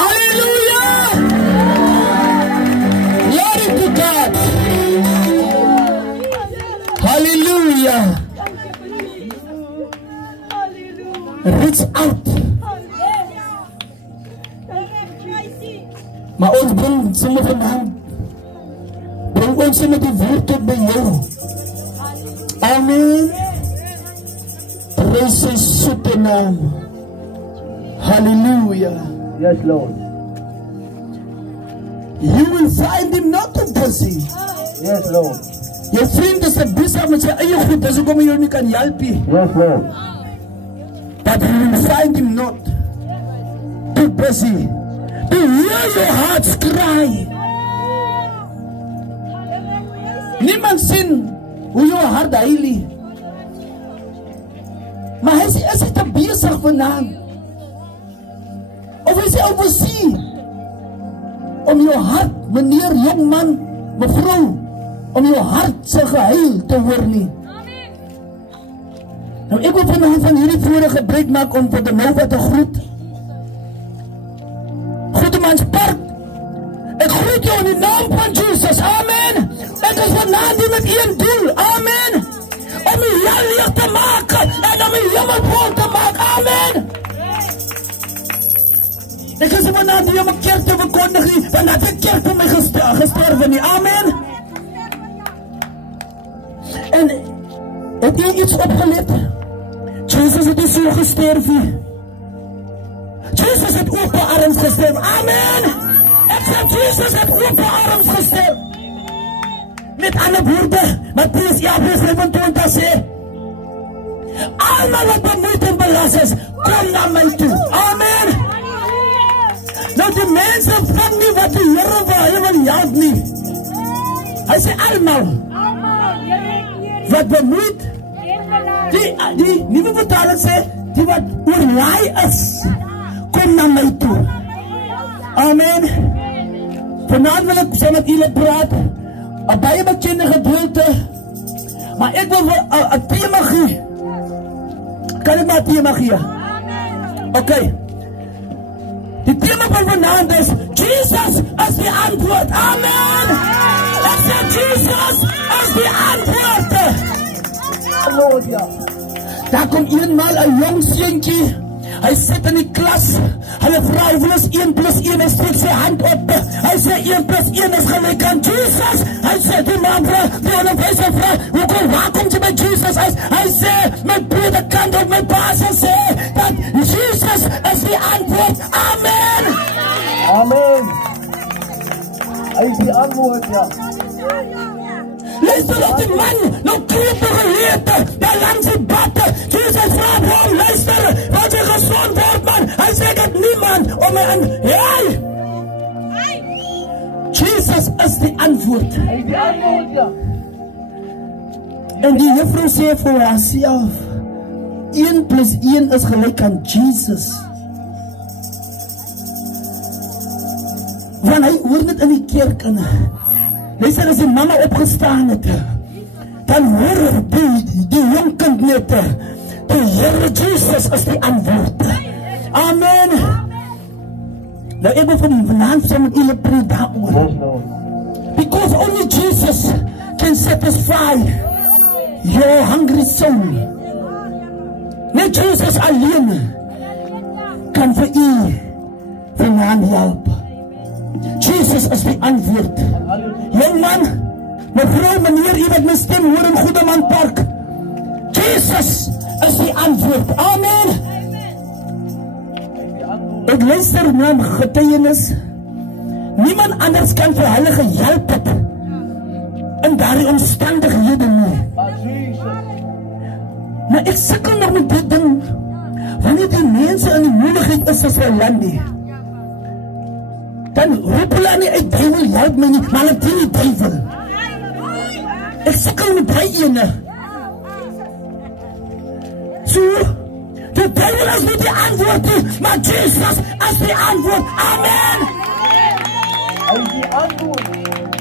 Hallelujah! Glory to God! Hallelujah! Reach out. Maar ons bring sommer vandaan. Bring ons met die woord tot by jou. Amen. Praise His soete naam. Hallelujah. Yes, Lord. You will find him not too busy. Yes, Lord. Jou vriend is besig met sy eie goed, dis hoekom hy jou nie kan help nie. Yes, Lord. But you will find him not too busy to hear your heart's cry. Niemand sien hoe jou hart huil nie. Maar hy is te besig vanaand. Of hy sê oversee om jou hart, meneer, jongman, mevrou, om jou hart sy gehuil te hoor nie. Nou ek wil vanavond van hierdie vorige gebruik maak om vir die Nova te groet. Goedemanspark, ek groet jou in die naam van Jesus, amen. Ek is vanavond die met een doel, amen. Om die hel leeg te maak en om die hemel vol te maak, amen. Ek is vanavond die om een kerk te verkondig nie, want dat die kerk vir my gesterwe nie, amen. En het jy iets opgelet? Jesus het so gesterf nie. Jesus het open arms gesterf, amen. Ek sê Jesus het open arms gesterf. Met ander woorde, Mattheus 11:25 sê, almal wat bemoeid en belas is, kom na my toe, amen. Nou die mense vang nie wat die Here wil help nie. Hy sê almal wat bemoeid, die nuwe vertaling sê, die wat oorlaai is, kom na my toe, amen. Vanavond wil ek sê met julle praat, een baie bekende gedeelte, maar ek wil een thema gee. Kan ek maar thema gee? Ok. Die thema van vanavond is, Jesus is die antwoord. Amen. Ek sê, Jesus is die antwoord. Daar kom eenmaal een jong seentjie, hy sit in die klas, hulle vrou, wil is 1 + 1, hy steek sy hand op, hy sê 1 + 1 is gelijk aan Jesus, hy sê die man vrou, die onderwijs vrou, waar kom jy met Jesus, hy sê, my predikant op my baas, hy sê, dat Jesus is die antwoord, amen. Amen. Hy is die antwoord, ja. Luister op die man, nou krepe geleerte, daar langs die batte, Jesus vraag hom, luister, wat jy gezond word man, hy sê dat niemand om my aan, hey! Jesus is die antwoord. Hy is die antwoord, ja. En die juffrou sê vir haarself, 1 + 1 is gelijk aan Jesus. Want hy hoor net in die kerk in, luister, as die mama opgestaan het, dan hoor die jong kind net, die Here Jesus is die antwoord. Amen. Nou ek wil vanavond saam met julle preek daaroor. Because only Jesus can satisfy your hungry soul. Net Jesus alleen kan vir u vanavond help. Jesus is die antwoord. Jongman, mevrou, meneer, u wat my stem hoor in Goedemanspark, Jesus is die antwoord. Amen. Ek luister na getuienis. Niemand anders kan vir hulle gehelp het in daardie omstandighede nie. Maar ek sukkel nog met dit ding, wanneer die mense in die moeilikheid is as hulle land nie, dan roep hulle nie uit, duivel help my nie, maar hulle dien die duivel. Ek sukkel met die ene. So, die duivel is nie die antwoord nie, maar Jesus is die antwoord. Amen. Hy is die antwoord.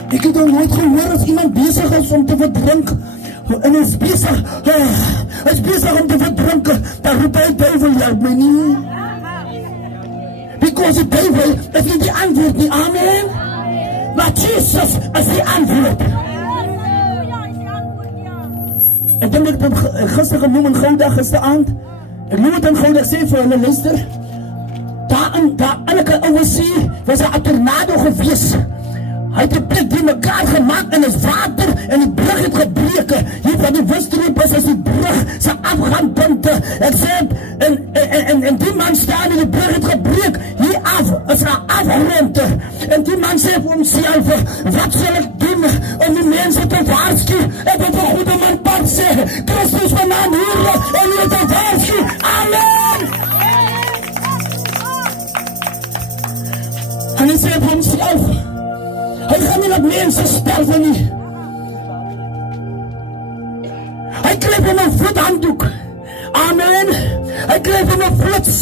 Ek het al nooit gehoor as iemand bezig is om te verdrink, en hy is bezig om te verdrinken, dan roep hy, duivel help my nie. because the devil is nie die antwoord nie. Amen. Maar Jesus is die antwoord. Ek dink ek het gister genoem in Goudag gisteraand. Ek noem het in Goudag, sê vir hulle, luister, daar in ek oversee, was 'n tornado gewees. Hy het die plek die mekaar gemaakt en is water en die brug het gebreke. Hier van die Westroep is die brug sy afgangpunte. Ek sê, en die man staan en die brug het gebreek. Hier af is haar afgrondte. En die man sê vir homself, wat sal ek doen om die mense te waarsku? Ek het een goede man pad sê, Christus vanaan hier en hier te waarsku. Amen! En hy sê vir homself, hy gaan nie dat mense sterwe nie. Hy kleef in een vloedhanddoek. Amen. Hy kleef in een vloeds.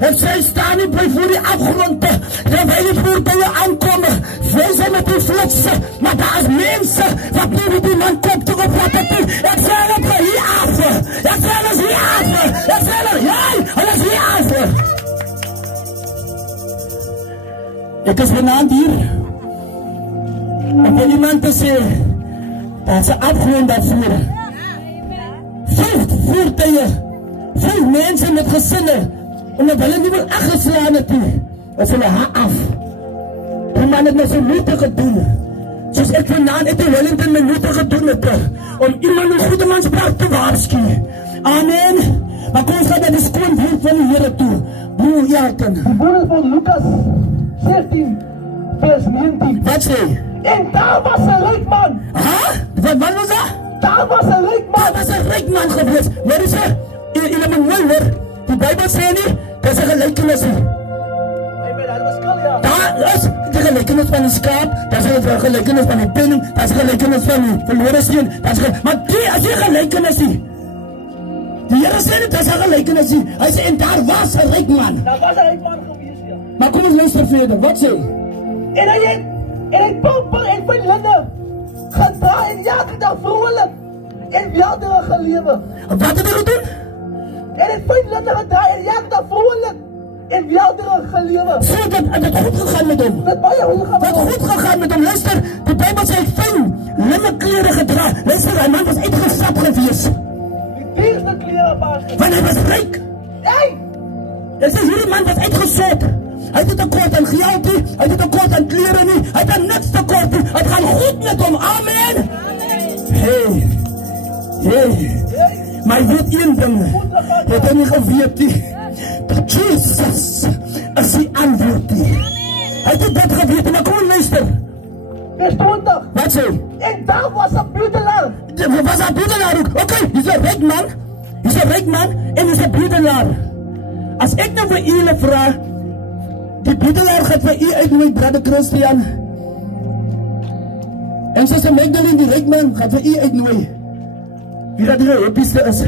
En sy staan nie by voor die afgronde. Terwyl die voertuie aankomme. Vry sy met die vloeds. Maar daar is mense wat nie met die man kop toegevat het nie. Ek sê hulle is hier af. Ek sê hulle is hier af. Ek sê hulle is hier af. Ek is vanavond hier. En vir iemand te sê, dat sy afgrond daarvoor. 5 voertuie, 5 mense met gesinne, omdat hulle nie wil afgeslaan het nie, is hulle haar af. Die man het my so moeite gedoen, soos ek vanavond het die Wellington my moeite gedoen het, om iemand een goede manspraak te waarsku. Amen. Maar kom ons gaan naar die skoonwoord van die Here toe. Broer Jarken. Die woorden van Lukas 16, vers 19. Wat sê? En daar was een ryk man. Wat was dat? Daar was een ryk man. Daar was een ryk man geweest. Maar is er, jullie moet mooi hoor, die Bijbel sê nie, dat is een gelijkenis nie. Amen, dat was skil, ja. Daar is die gelijkenis van die skaap, dat is een gelijkenis van die penning, dat is een gelijkenis van die verloren steen, maar die is die gelijkenis nie. Die Here sê nie, dat is een gelijkenis nie. Hy sê, en daar was een ryk man. Daar was een ryk man geweest, ja. Maar kom ons luister verder, wat sê? En hy pamper en van linde gedra en elke dag vrolijk en weldere gelewe. Wat het hy gedoen? En hy van linde gedra en elke dag vrolijk en weldere gelewe. So het het goed gegaan met hom. Dit baie goed gegaan. Wat goed gegaan met hom, luister, die Bijbel sê fyn, limme klere gedra. Luister, die man was uitgestap gewees. Die dierste klere pas. Want hy was ryk. Hey! Dit is hierdie man was uitgesot. Hy het tekort aan geld nie, hy het tekort aan klere nie, hy het aan niks tekort nie. Het gaan goed met hom. Amen. Hey. Maar hy weet een ding, het hy nie geweet nie, dat Jesus is die antwoord nie. Hy het dit geweet, maar kom luister. Vers 20. Wat sê? En daar was een bedelaar. Was een bedelaar ook? Oké, hy is een ryk man. Hy is een ryk man en hy is een bedelaar. As ek nou vir julle vraag, die bedelaar gaat vir u uitnooi, brother Christian. En Sister Magdalene, die ryk man, gaat vir u uitnooi. Wie dat die hoppieste is.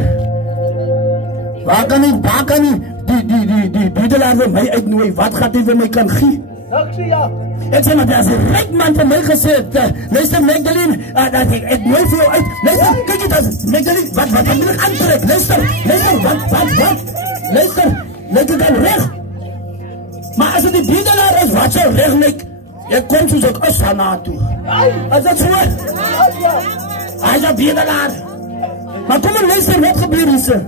Waar kan die bedelaar vir my uitnooi? Wat gaat hy vir my kan gee? Ek sê ja. Ek sê, maar daar is een ryk man vir my gesê, luister Magdalene, ek nooi vir jou uit. Luister, kyk jy dat, Magdalene, wat wil ek aantrek? Luister, wat? Luister, lyk ek dan recht? Maar as het die bedelaar is, wat sal recht lyk? Ek kom soos ek is van na toe. Is dat so? Hy is een bedelaar. Maar kom en luister, wat gebeur is er?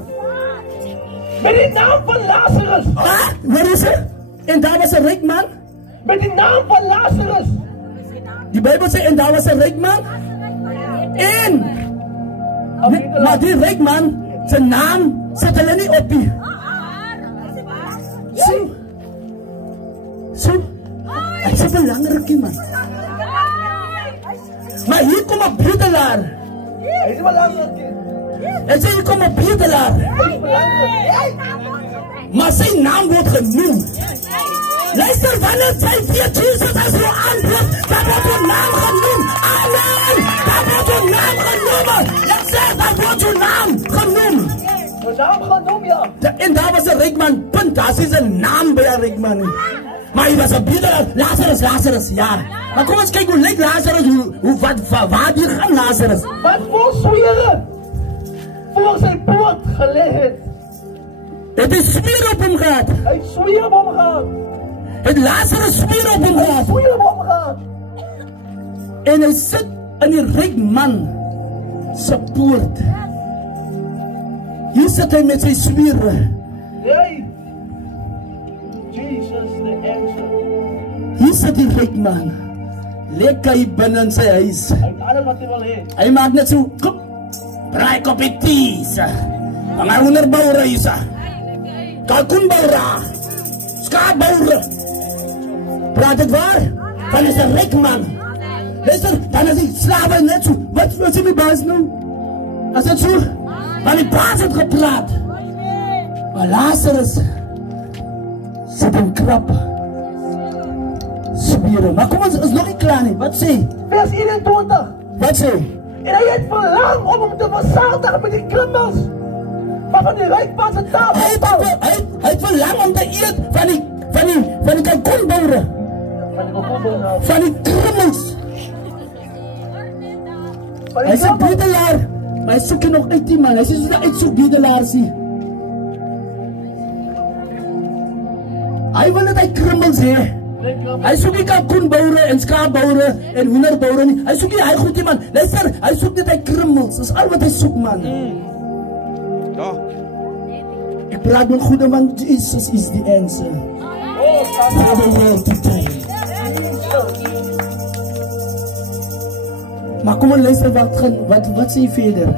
Met die naam van Lazarus. Waar is er? En daar was een ryk man? Met die naam van Lazarus. Die Bijbel sê, en daar was een ryk man? En, maar die ryk man, zijn naam, sit hulle nie op die. So, hy is een belangrike man. Maar hier kom een bedelaar. Hy is belangrijk. Hy sê, hier kom een bedelaar. Maar sy naam word genoem. Luister, wanneer sy vir Jesus as jou antwoord, dan word jou naam genoem. Amen! Dan word jou naam genoem. Ek sê, dan word jou naam genoem. Jou naam genoem, ja. En daar was een ryk man, punt, daar is een naam by een ryk man. Maar hy was een bedelaar, Lazarus, ja. Maar kom eens kyk, hoe lyk Lazarus, waar die gaan Lazarus? Wat voor swere voor sy poort geleg het. Het is smeer op hom gehad. Hy het sweer op hom gehad. het Lazarus spuur op hom gehad. Spuur op hom gehad. En hy sit in die ryk man se poort. Hier sit hy met sy spuur. Hey. Jesus, the answer. Hier sit die ryk man. Lekker hy binne in sy huis. Hy het alles wat hy wil hê. Hy maak net so, kop, braai kopie thee, van my hoenderboure is, kalkoenboure, skaapboure. Praat het waar? Dan is een ryk man. Luister, dan is die slawe net so, wat is die baas nou? Is dit so? Maar die baas het gepraat. Maar Lazarus sit in krap. Spieren. Maar kom ons, is nog nie klaar nie. Wat sê? Vers 21. Wat sê? En hy het verlang om hom te versadig met die krummels waarvan die ryk man se tafel. Hy het verlang om te eet van die kalkoenboure. Van die krummels. Hy is 'n bedelaar. Maar hy soek nog uit die man. Hy sê soos hy uitsoek bedelaars nie. Hy wil net hy krummels hê. Hy soek nie kalkoenboure en skaapboure en hoenderboure nie. Hy soek nie hy goed nie man. Luister, hy soek net hy krummels. Dis al wat hy soek man. Ja. Ek praat met goede man. Jesus is the answer. For the world today. Maar kom en luister wat sê jy verder?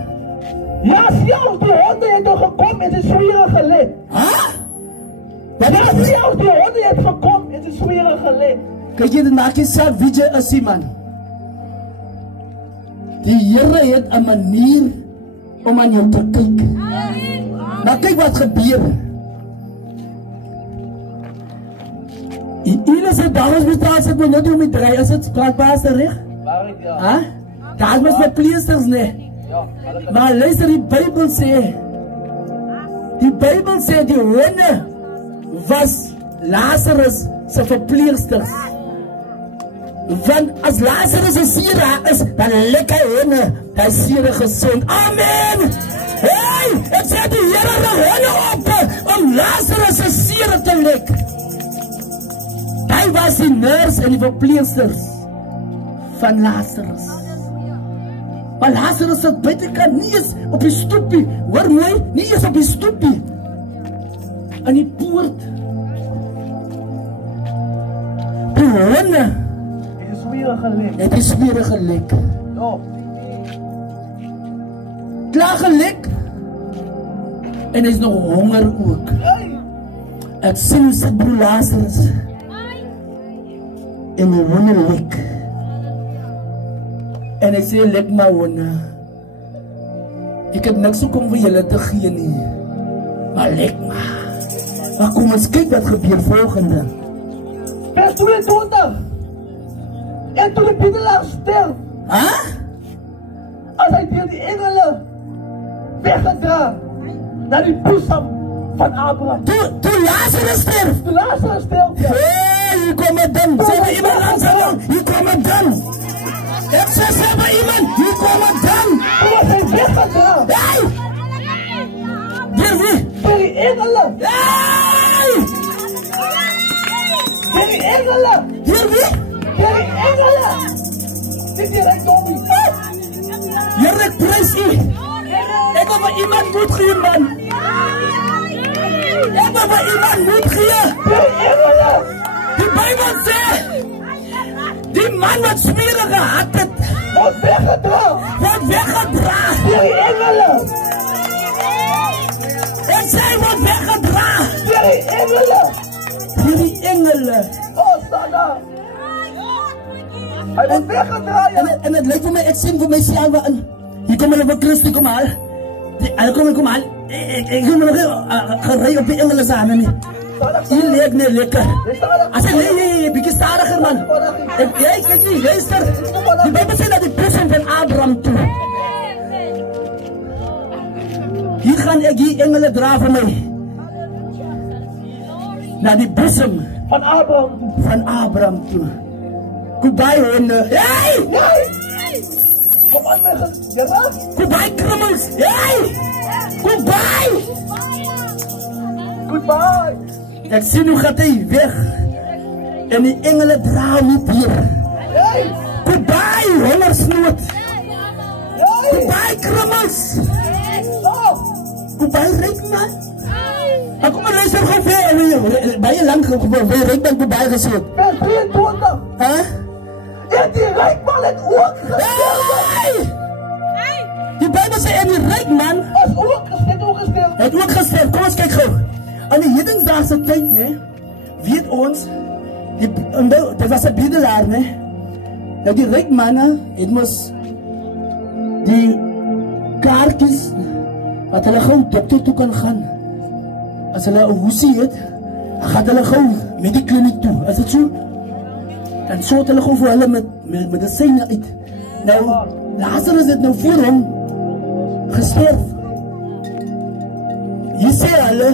Ja, selfs die honde het nog gekom en sy swiere gelê. Huh? Ja, selfs die honde het gekom en sy swiere gelê. Kyk jy, dan maak jy self wie jy is, man. Die Here het 'n manier om aan jou te kyk. Maar kyk wat gebeur. Hier is het daghospitaal, sit my net om die draai, is het praatbaar reg? Waar ek ja. Huh? Daar was verpleegsters, nee. Ja, maar luister, die Bybel sê die honde was Lazarus se verpleegsters. Want as Lazarus 'n siere is, dan lekker honde, hy siere gesond. Amen! Hey, ek sê die Here rig honde op om Lazarus se siere te lek. Hy was die nurse en die verpleegsters van Lazarus. Maar Lazarus het buitekant, nie eens op die stoepie, hoor mooi, nie eens op die stoepie, aan die poort. Die honde het die swiere gelek. Klaar gelek, en hy is nog honger ook. Ek sien hoe sit broer Lazarus, en die honde lek. En hy sê, lek my honde. Ek het niks om vir julle te gee nie. Maar lek my. Maar kom ons kyk wat gebeur volgende. Vers 22. En toe die bedelaar sterf. Huh? As hy deur die engele weggedra na die boesem van Abraham. Toe Lazarus sterf. Toe Lazarus sterf. Hey, hier kom het dan. Sê my iemand langs aan, hier kom het dan. Ek sê my iemand, hier kom het dan. Toe was hy weggedra. Hey! Deur wie? Deur die engele. Hey! Deur die engele. Deur wie? Deur die engele. Dit is reg dommie. Here, ek prys u. Ek wil vir iemand moed gee, man. Ek wil vir iemand moed gee. Deur die engele. Die Bybel sê, die man wat swiere gehad het, word weggedra. Deur die engele. Ek sê hy word weggedra. Deur die engele. Deur die engele. Oh, Sada. Hy word weggedra, ja. En het lyk vir my, ek sien vir myself in. Hier kom hulle vir Christus, kom haal. Kom haal. Ek kom nog gerei op die engele se hande nie. Hier leek nie lekker. As ek nee, bietjie stadiger man. Jy kyk jy luister. Die Bybel sê dat die boesem van Abraham toe. Hier gaan ek die engele dra vir my. Na die boesem van Abraham toe. Goodbye honde. Hey! Kom aan my Here. Goodbye krummels. Hey! Goodbye. Goodbye. Ek sien hoe gaat hy weg. En die engele dra nie deur. Hey! Goodbye, hongersnood. Hey! Goodbye, krimmels. Oh! Goodbye, ryk man. Maar kom maar luister gou vir baie lank vir ryk man goodbye gesê. Vers 23. Hè? En die ryk man het ook gesterf. Die Bybel sê en die ryk man Het ook gesterf. het ook gesterf. Kom ons kyk gou. Aan die hedendaagse tyd, né? Weet ons dit was 'n bedelaar, né? Nou die ryk manne het mos die kaartjies wat hulle gou dokter toe kan gaan. As hulle 'n hoesie het, gaan hulle gou met die kliniek toe. Is dit so? Dan soort hulle gou vir hulle met medisyne uit. Nou, Lazarus het nou voor hom gesterf. Hier sê hulle,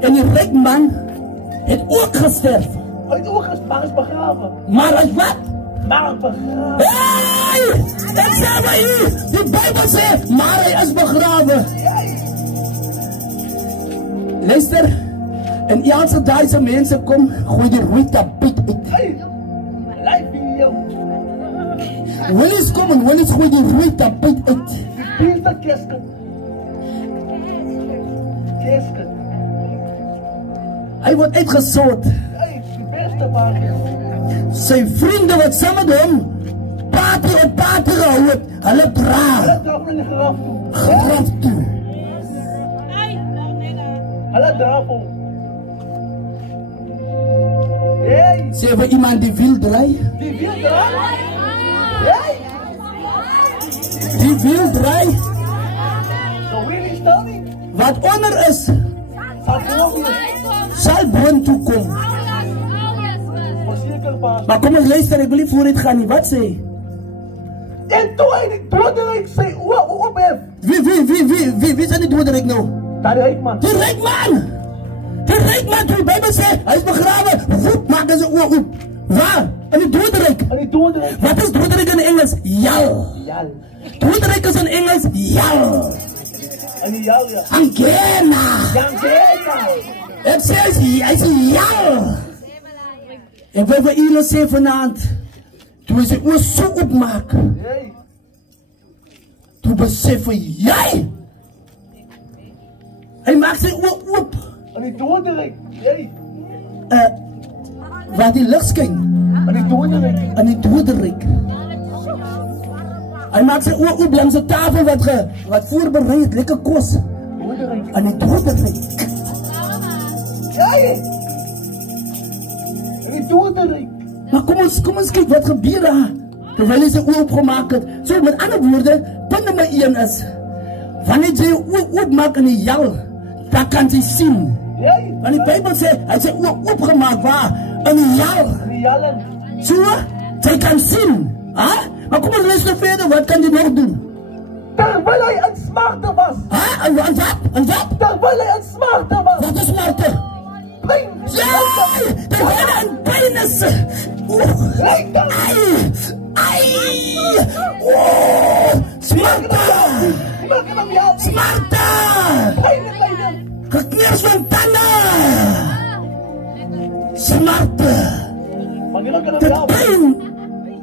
en die ryk man het ook gesterf. Hy het ook maar is begrawe. Maar as wat? Maar begrawe. Hey! Dit sê my hier! Die Bybel sê, maar hy is begrawe. Luister, en Jaanse daai mense kom, gooi die rooi tapiet uit. Hey! Lyk vir jou. Willis kom en Willis gooi die rooi tapiet uit. Die beste kesket. Kesket. Hy word uitgesoort. Hey, die beste baie. Sy vriende wat saam met hom party op party gehou het, hulle dra Hulle draf in die graf toe. graf toe. Hulle draf hom. Hey! Sê vir iemand die wiel draai. Die wil draf. Hey! Die wiel draai. So wil jy staan nie? Wat onder is, Sal kom nie. sal boontoe kom. Verseker baas. Maar kom ons luister, ek wil nie vooruit gaan nie. Wat sê? En toe hy die doderyk sy oë ophef. Wie is aan die doderyk nou? Daar die ryk man. Die ryk man! Die ryk man, die Bybel sê, hy is begrawe. Woep, maak hy sy oë oop. Waar? In die doderyk. En die doderyk. Wat is doderyk in Engels? Jal. Jal. Doderyk is in Engels jal. En die jal ja. Angena. Jangena. Ek sê hy is jal. En wil vir julle sê vanaand, toe hy sy oë so opmaak, Hey. toe besef hy, hy maak sy oë oop, En die doderyk. Hey. waar die lig skyn, En die doderyk. in die doderyk. Hy maak sy oë oop langs 'n tafel wat voorberei het, lekker kos, Doderyk. in die doderyk. Hey. En die doderyk. Maar kom ons kyk wat gebeur daar, terwyl hy sy oë opgemaak het. So met ander woorde, punt nommer 1 is, wanneer jy oë oopmaak in die jal, dan kan jy sien. Hey. Want die Bybel sê, hy het sy oë oopgemaak waar? In die jal. Die jalen. So, jy kan sien. Ha? Maar kom ons luister verder, wat kan jy nog doen? Terwyl hy in smarte was. Ha? En wat? Terwyl hy in smarte was. Wat is smarte? Pyn. Ja! Terwyl hy in pyn is. Ryk dan. Ai! Oh! Smarte! Maak hom jou. Smarte! Pyn en lyding. Gekneus van tande! Smarte! Maar niemand kan De hom help. pyn!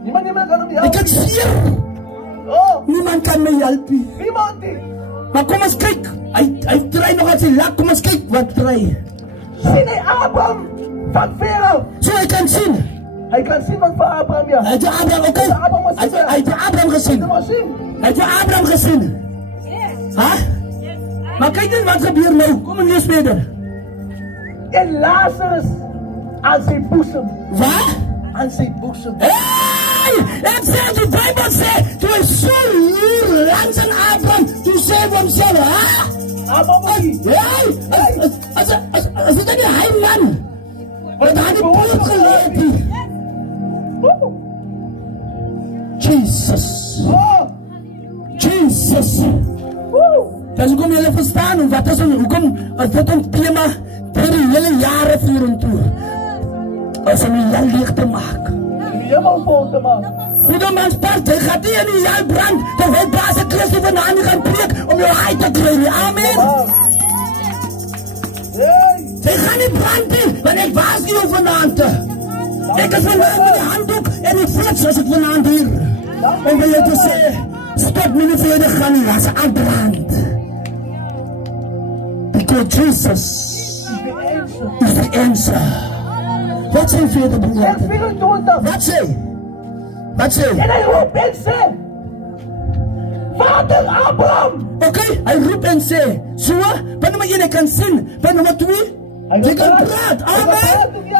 Niemand kan hom Ek help. het seer! Oh, Niemand kan my help nie. niemand nie. Maar kom ons kyk. Hy draai nog aan sy lak. Kom ons kyk wat draai. Sien hy Abraham van ver af. So hy kan sien. Hy kan sien wat vir Abraham ja. Hy het Abraham, okay. Hy het Abraham gesien. Dit was sien. Hy het Abraham gesien. Ha? Maar kyk net wat gebeur nou. Kom en lees verder. En Lazarus aan sy boesem. Wat? Aan sy boesem. Hey! Ek sê die Bybel sê, toe hy so hier langs aan Abraham, toe sê hy vir homself, ha? Abraham nie. Hey! As dit nie hy man. Wat hy die boot geleid het. Jesus. Oh, Jesus. Dis hoekom jy verstaan, wat is hoekom dit 'n tema vir die hele jare vorentoe. As om die jal licht te maak. die hemel vol te maak. Goedemans jy gaat nie in die jal brand, terwyl Baas Christus vanavond nie gaan preek om jou uit te kry nie. Amen. Hey, Jy gaan nie brand nie, want ek was nie jou vanavond. Ek is vanavond met die handdoek en die flits as ek vanavond hier. Om vir jou te sê, stop my nie verder gaan nie, as ek aanbrand. Because Jesus is the answer. Wat sê verder, broer? Wat sê? Wat sê? En hy roep en sê, Vader Abraham! Okay, hy roep en sê, so, by nummer 1 ek kan sien, by nummer 2, jy kan praat, amen!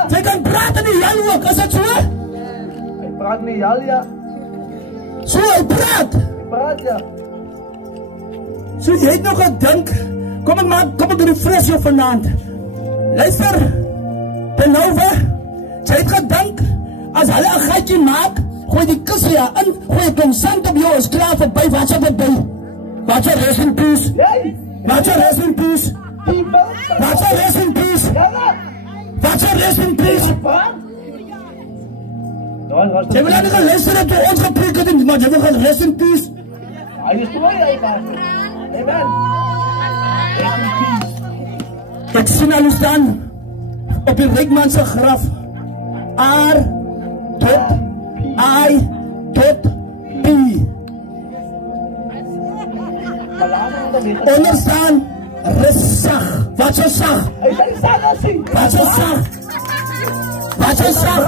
Jy kan praat in die hel ook, is dat so? Hy praat in die hel, ja. So, hy praat! Hy praat, ja. So, jy het nog gedink, kom ek refresh jou vanavond. Luister, Benova, jy het gedink, as hulle 'n gaatjie maak, gooi die kussie in, gooi kom sand op jou, is klaar verby, wat sal verby? Wat sal rest in peace? Wat sal rest in peace? Wat sal rest in peace? Wat sal rest in peace? Jy wil nie gaan luister dat jy ons gepreek het, maar jy wil gaan rest in peace? Hy is toe jy maar. Amen. Ek sien al staan op die Rykman se graf. R tot I tot P. Onderstaan rustig. Wat so sag? Hy sê sag. Wat so sag? Wat so sag?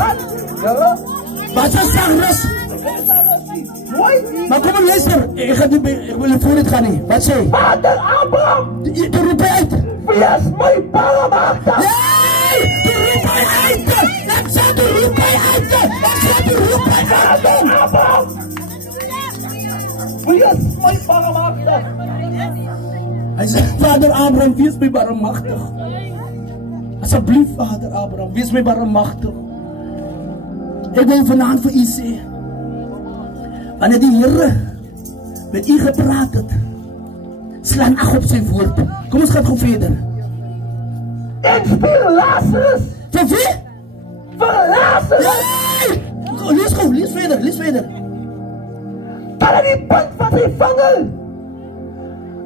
Wat so sag rus? Maar kom luister, ek wil nie voor dit gaan nie. Wat sê? Vader Abraham! Jy roep uit. Wees my paramagtig! Nee! Jy roep uit! Ek sê jy roep uit! Ek sê jy roep uit! Vader Abraham! Wees my paramagtig! Hy sê, Vader Abraham, wees my barmhartig. Asseblief, Vader Abraham, wees my barmhartig. Ek wil vanaand vir u sê, wanneer die Here met u gepraat het, slaan ag op sy woord. Kom ons gaan gou verder. En stuur Lazarus! Vir wie? Vir Lazarus! Nee! Lees verder. Dat hy die punt van sy vinger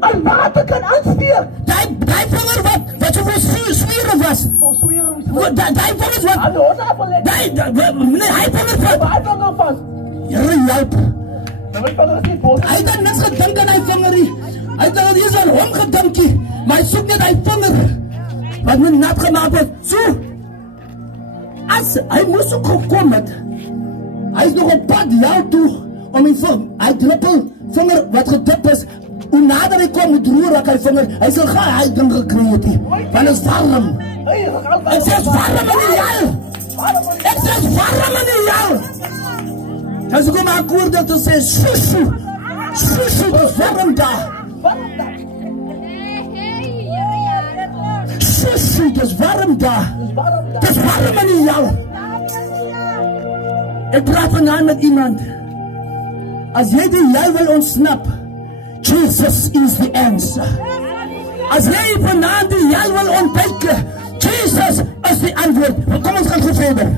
aan water kan aansteek. Die vinger wat so swieren was. Die vinger wat... Aan die hond afgelet. Nee, hy vinger Hy vinger vast. Here, help. My vinger is nie bos. Hy het niks gedink aan hy vinger nie. Hy het aan hier aan hom gedinkie. Maar hy soek net hy vinger. Wat my nat gemaakt het. So. As hy moes ook gekom het. Hy is nog op pad jou toe. Om die vinger. Hy druppel vinger wat gedip is. Hoe nader hy kom met roer raak hy vinger. Hy sal gaan hy ding gekry het nie. Want is warm. Ek sê is warm in die hel. Ek sê is warm in die hel. As ek kom akkoord dat sê shushu, dis warm daar. Shushu, dis warm daar. Dis warm in die hel. Ek praat vanavond met iemand. As jy die hel wil ontsnap, Jesus is the answer. As jy vanavond die hel wil ontwyk, Jesus is die antwoord. Kom ons gaan verder.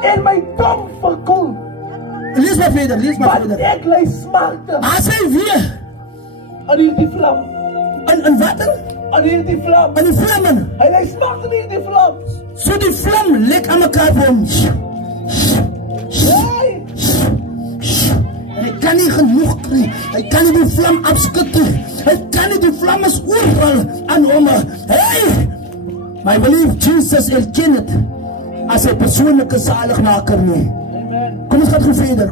En my tong verkoel. Lees maar verder. Want ek ly smarte. As hy weer. Aan hierdie vlam. In wat? Aan hierdie vlam. In die vlammen. Hy ly smarte in hierdie vlam. So die vlam lek aan mekaar vir hom. Hy kan nie genoeg kry. Hy kan nie die vlam afskud nie. Hy kan nie, die vlam is oorval aan hom. Hey! Maar I believe Jesus erken het as sy persoonlike zaligmaker nie. Kom ons gaan verder.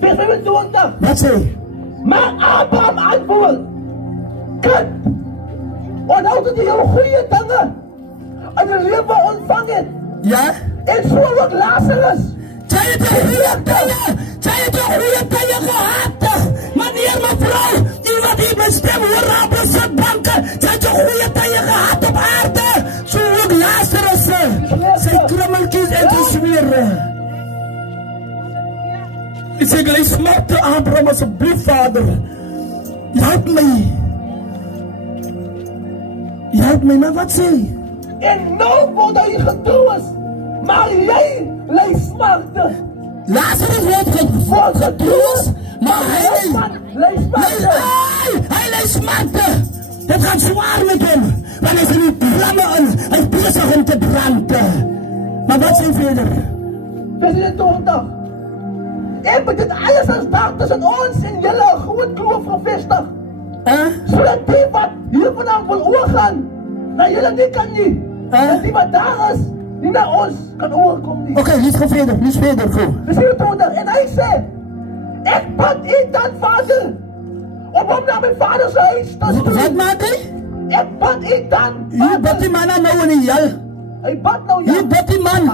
Vers 25. Wat sê? Maar Abraham antwoord. Kind, onthou dat jy jou goeie dinge in jou lewe ontvang het. Ja? En so ook Lazarus. Jy het een goeie dinge gehad. Meneer, mevrou, jy wat hier my stem hoor op sy banke, jy het een goeie dinge gehad op aarde. So ook Lazarus. Sy krummeltjies en sy swere. Ek sê, jy smarte Abraham, asseblief, Vader. Help my, maar wat sê? En nou word hy getroos, maar jy ly smarte. Lazarus word getroos, maar hy ly smarte. Dit gaan zwaar met hom, want hy is in die vlammen in, hy is bezig om te branden. Maar wat sê verder? Vers 20. En met dit alles as daar tussen ons en julle 'n groot kloof gevestig. Sodat die wat hier vandaan wil oorgaan, na julle nie kan nie. En die wat daar is, nie na ons kan oorkom nie. Okay, lees verder, go. Vers 20. En hy sê, ek bid u dan, Vader, om hom na my vader se huis te stuur. Wat maak hy? Ek bid u dan, Jy bid die man nou in die hel. Hy bid nou Jy bid die man.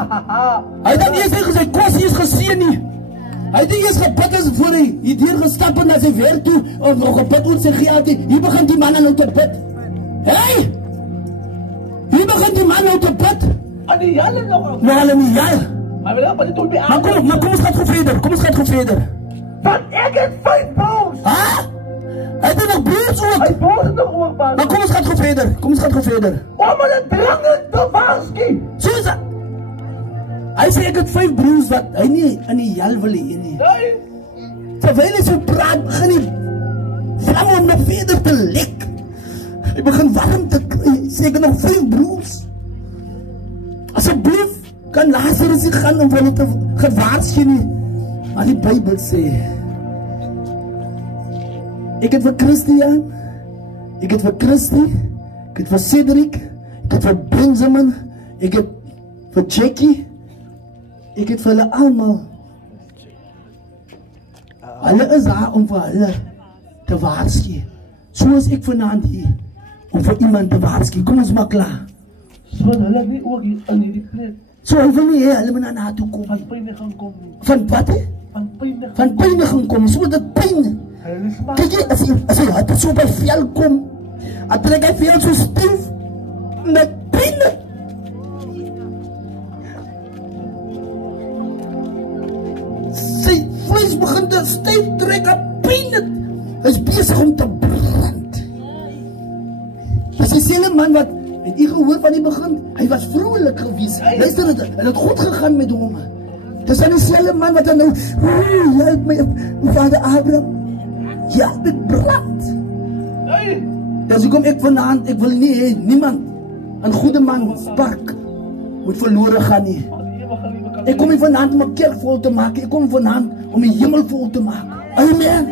Hy het nie eens gesê kos is geseën nie. Hy het nie eens gebid as voor hy deur gestap en na sy werk toe of nog gebid oor sy geld. Hier begin die man nou te bid. Hey! Hier begin die man nou te bid. aan die hel nog. Nou hulle nie hel. Maar wil apa dit doen by Maar kom ons gaan verder. Kom ons gaan verder. Want ek het 5 broers. Ha? Hy het nog broers ook. Hy broers nog oorbaar. Maar kom ons gaan verder. Kom ons gaan verder. Om hulle dringend te waarsku. Soos hy sê ek het 5 broers wat hy nie in die hel wil hê nie. Nee. Terwyl hy so praat, begin die vlam om nog verder te lek. Hy begin warm te kry. Sê ek het nog 5 broers. Asseblief kan Lazarus nie gaan om hulle te gewaarsku nie. Maar die Bybel sê ek het vir Christian, ek het vir Christy, ek het vir Cedric, ek het vir Benjamin, ek het vir Jackie, ek het vir hulle almal. Hulle is daar om vir hulle te waarsku. Soos ek vanaand hier om vir iemand te waarsku. Kom ons maak klaar. So hulle nie ook hier in hierdie plek. So hy wil nie hê hulle moet na toe kom. Van pyn gaan kom nie. Van wat hè? Van pyn gaan kom. So dit pyn. Kijk jy, as hy het so by vel kom, at trek hy vel so stief, met pyn. Sy vlees begin te styf trek, at pyn. Hy is besig om te brand. As die selfe man wat, het jy gehoor van die begin, hy was vrolik gewees. Luister het het goed gegaan met hom. Dis aan die selfe man wat nou, help my, vader Abraham. Ja, dit brand. Nee. Dus ek kom ek vanaand, ek wil nie hê niemand, 'n goeie man park moet verlore gaan nie. Ek kom nie vanaand om 'n kerk vol te maak, ek kom vanaand om die hemel vol te maak. Amen.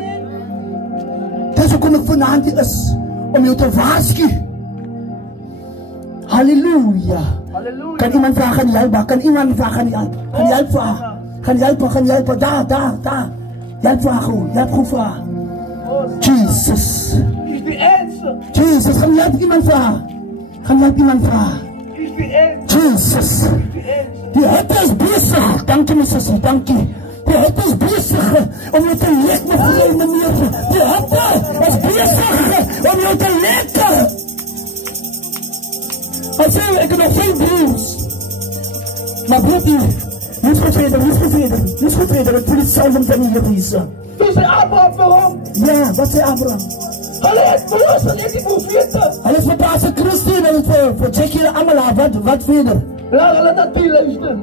Dis hoekom ek vanaand hier is, om jou te waarsku. Halleluja. Kan iemand vra, gaan jy help? Kan iemand vra, gaan jy help? Gaan jy help vra? Gaan jy help? Daar. Jy vra gewoon, jy goed vra. Jesus. Is the answer. Jesus, gaan jy help iemand vra? Gaan jy help iemand vra? Is the answer. Jesus. Die hart is besig. Dankie my sussie, dankie. Die hart is besig om jou te lek met jou meneer. Die hart is besig om jou te lek. Hy sê, ek het nog 5 broers. Maar broertjie, lees goed verder, ek voel die salwing van die Here hier. Toe sê Abraham vir hom. Ja, wat sê Abraham? Hulle het broers, hulle het die profete. Hy is vir Pastor Christine, hy is vir Jackie en Amala, wat verder? Laat hulle na die luister.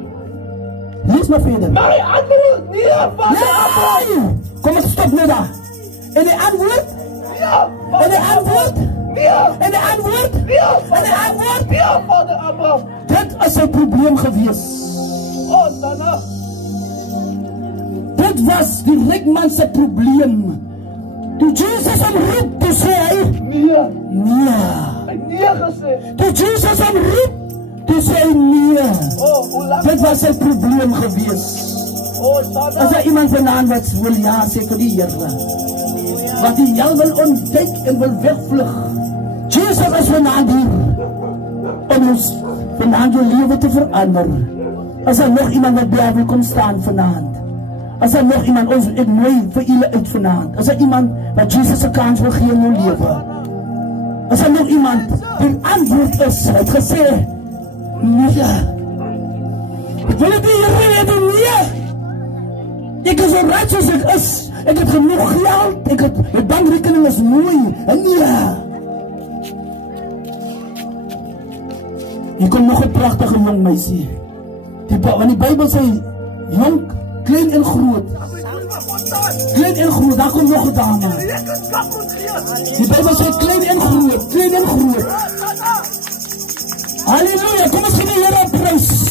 Lees maar verder. Maar hy antwoord, nee, vader Abraham. Kom ek stop net daar. En die antwoord? Ja, En die antwoord? nee. En die antwoord? Ja, En die antwoord? ja, vader Abraham. Dit is sy probleem gewees. Oh, Nana. Dit was die rykman se probleem. Toe Jesus hom roep, toe sê hy, Nee. nee. Hy het nee gesê. Toe Jesus hom roep, toe sê hy nee. Oh, hoe lang? Dit was sy probleem gewees. Oh, As Nana. daar iemand vanaand wat wil ja sê vir die Here, wat die hel wil ontduik en wil wegvlug, Jesus is vanaand hier om ons vanaand jou lewe te verander. As daar nog iemand wat by wil kom staan vanaand, as daar nog iemand, ons ek nooi vir julle uit vanaand, as daar iemand wat Jesus 'n kans wil gee in jou lewe, as daar nog iemand die antwoord is, het gesê nee, ek wil die Here doen, nee. Ek is so rijk soos ek is. Ek het genoeg geld. Ek het, my bankrekening is mooi. En ja. Hier kom nog 'n pragtige jong meisie. Want die Bybel sê, jong, klein en groot. Klein en groot, daar kom nog 'n dame. Die Bybel sê, klein en groot. Halleluja, kom ons gee die Here 'n prys.